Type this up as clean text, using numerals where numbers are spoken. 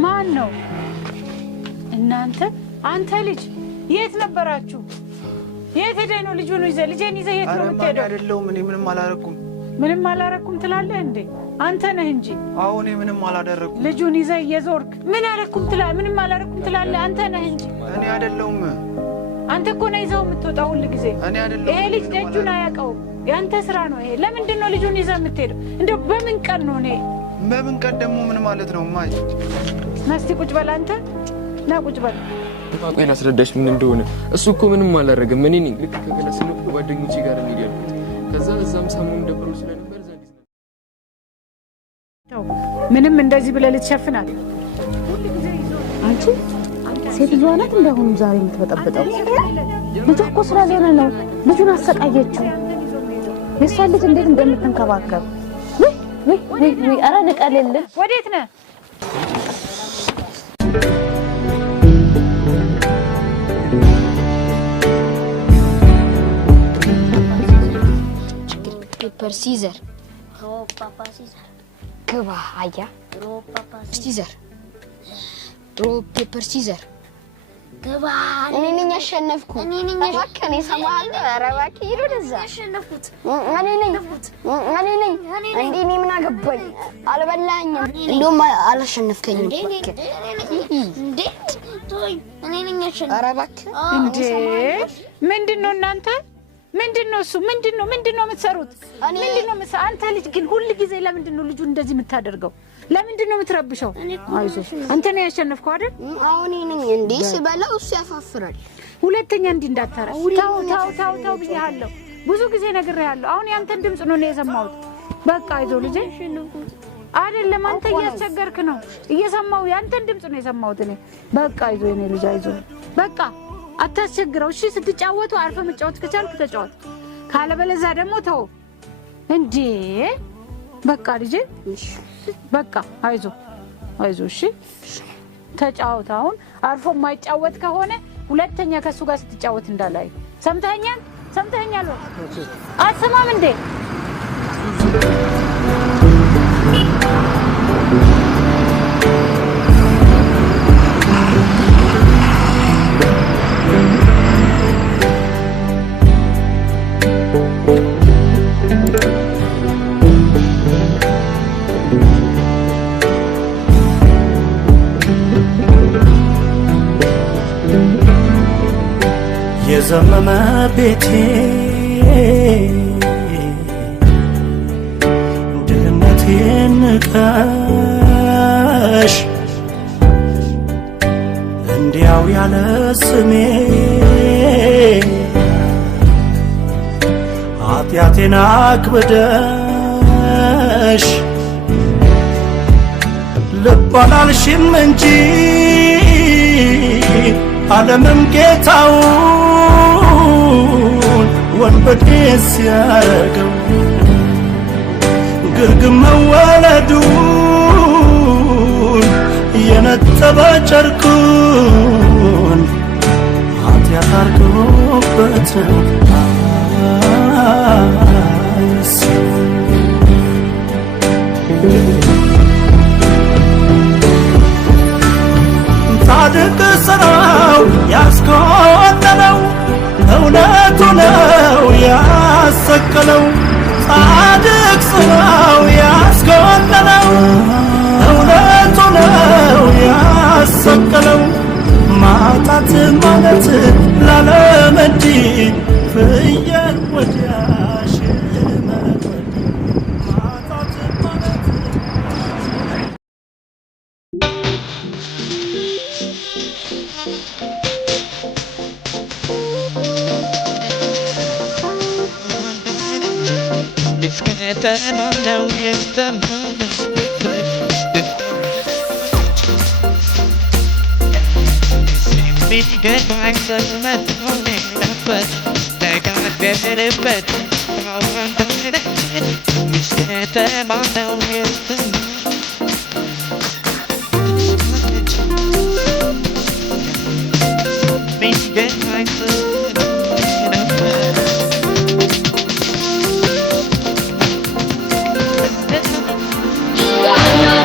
ማን ነው? እናንተ አንተ ልጅ የት ነበራችሁ? የት ሄደህ ነው ልጁን ይዘህ? ልጄን ይዘህ የት ነው የምትሄደው? አይደለም እኔ ምንም አላረኩም። ምንም አላረኩም ትላለህ እንዴ? አንተ ነህ እንጂ። አዎ እኔ ምንም አላደረኩም። ልጁን ይዘህ እየዞርክ ምን አላረኩም ትላለህ? ምንም አላረኩም ትላለህ። አንተ ነህ እንጂ። እኔ አይደለሁም። አንተ እኮ ነው ይዘው የምትወጣው ሁሉ ጊዜ። እኔ አይደለሁም። ይሄ ልጅ ደጁን አያውቀውም። ያንተ ስራ ነው ይሄ። ለምንድን ነው ልጁን ይዘህ የምትሄደው? እንደው በምን ቀን ነው? እኔ በምን ቀን ደግሞ ምን ማለት ነው? ማይ ናስቲ ቁጭ በል አንተ። ና ቁጭ በል። ቆይ ላስረዳሽ ምን እንደሆነ። እሱ እኮ ምንም አላደረገም። እኔ ነኝ ልክ ከገለጽ ነው ጓደኞቼ ጋር እንሂድ ያልኩት። ከዛ እዛም ሰሞኑን ደብሮ ስለነበር ምንም እንደዚህ ብለህ ልትሸፍናት አንቺ ሴትዮዋ ናት እንደሆነም ዛሬ የምትበጠብጠው። ልጅ እኮ ስላልሆነ ነው ልጁን አሰቃየችው። የሷ ልጅ እንዴት እንደምትንከባከብ ወይ ኧረ ንቀልልህ። ወዴት ነህ? ፔፐር ሲዘር ፓፓ ሲዘር ግባ አያ ፓፓ ሲዘር ፔፐር ሲዘር ግባ። እኔ ነኝ ያሸነፍኩ። እባክህ እኔ እሰማሃለሁ። ኧረ እባክህ ሂድ ወደዛ። ያሸነፍኩት እኔ ነኝ እንዴ? እኔ ምን አገባኝ? አልበላኝም። እንደውም አላሸነፍከኝም። እንዴ ቶይ እኔ ነኝ ያሸነፍኩት። ኧረ እባክህ እንዴ ምንድነው እናንተ? ምንድነው እሱ? ምንድነው የምትሰሩት? ምንድነው አንተ ልጅ ግን ሁሉ ጊዜ ለምንድነው ልጁ እንደዚህ የምታደርገው? ለምንድነው የምትረብሸው? አይዞሽ አንተ ነህ ያሸነፍከው አይደል? አሁን እኔ ነኝ እንዴ ስበላው እሱ ያፋፍራል። ሁለተኛ እንዲህ እንዳታረግ። ታው ብያለሁ። ብዙ ጊዜ ነግሬሃለሁ። አሁን ያንተን ድምጽ ነው የሰማሁት። በቃ አይዞህ ልጄ። አይደለም አንተ እያስቸገርክ ነው። እየሰማሁ ያንተን ድምጽ ነው የሰማሁት እኔ። በቃ አይዞህ የኔ ልጅ አይዞህ። በቃ አታስቸግረው። እሺ ስትጫወቱ አርፈ መጫወት ከቻልክ ተጫወት፣ ካለበለዚያ ደግሞ ተው እንዴ። በቃ ልጄ በቃ አይዞህ። እሺ ተጫወት። አሁን አርፎ የማይጫወት ከሆነ ሁለተኛ ከሱ ጋር ስትጫወት እንዳላይ። ሰምተኸኛል? አትሰማም እንዴ? የዘመመ ቤቴ ድህነቴን ንቀሽ እንዲያው ያለ ስሜ ኃጢአቴን አክብደሽ ልብ አላልሽም እንጂ ዓለምም ጌታውን ወንበዴ ሲያረገው ግርግም መወለዱን የነጠበ ጨርቁን ኃጢአት አርጎበት ጻድቅ ስራው ያስኮነነው እውነቱ ነው ያሰቀለው። ጻድቅ ስራው ያስኮነነው እውነቱ ነው ያሰቀለው። ማጣት ማለት ላለመዲ ፍየል ወዲያሽ ማጣት ማለት Turn on down, yes, turn on down. Big good vibes of my morning, but they got better, but I want to get it. Turn on down, yes, turn on down. Big good vibes of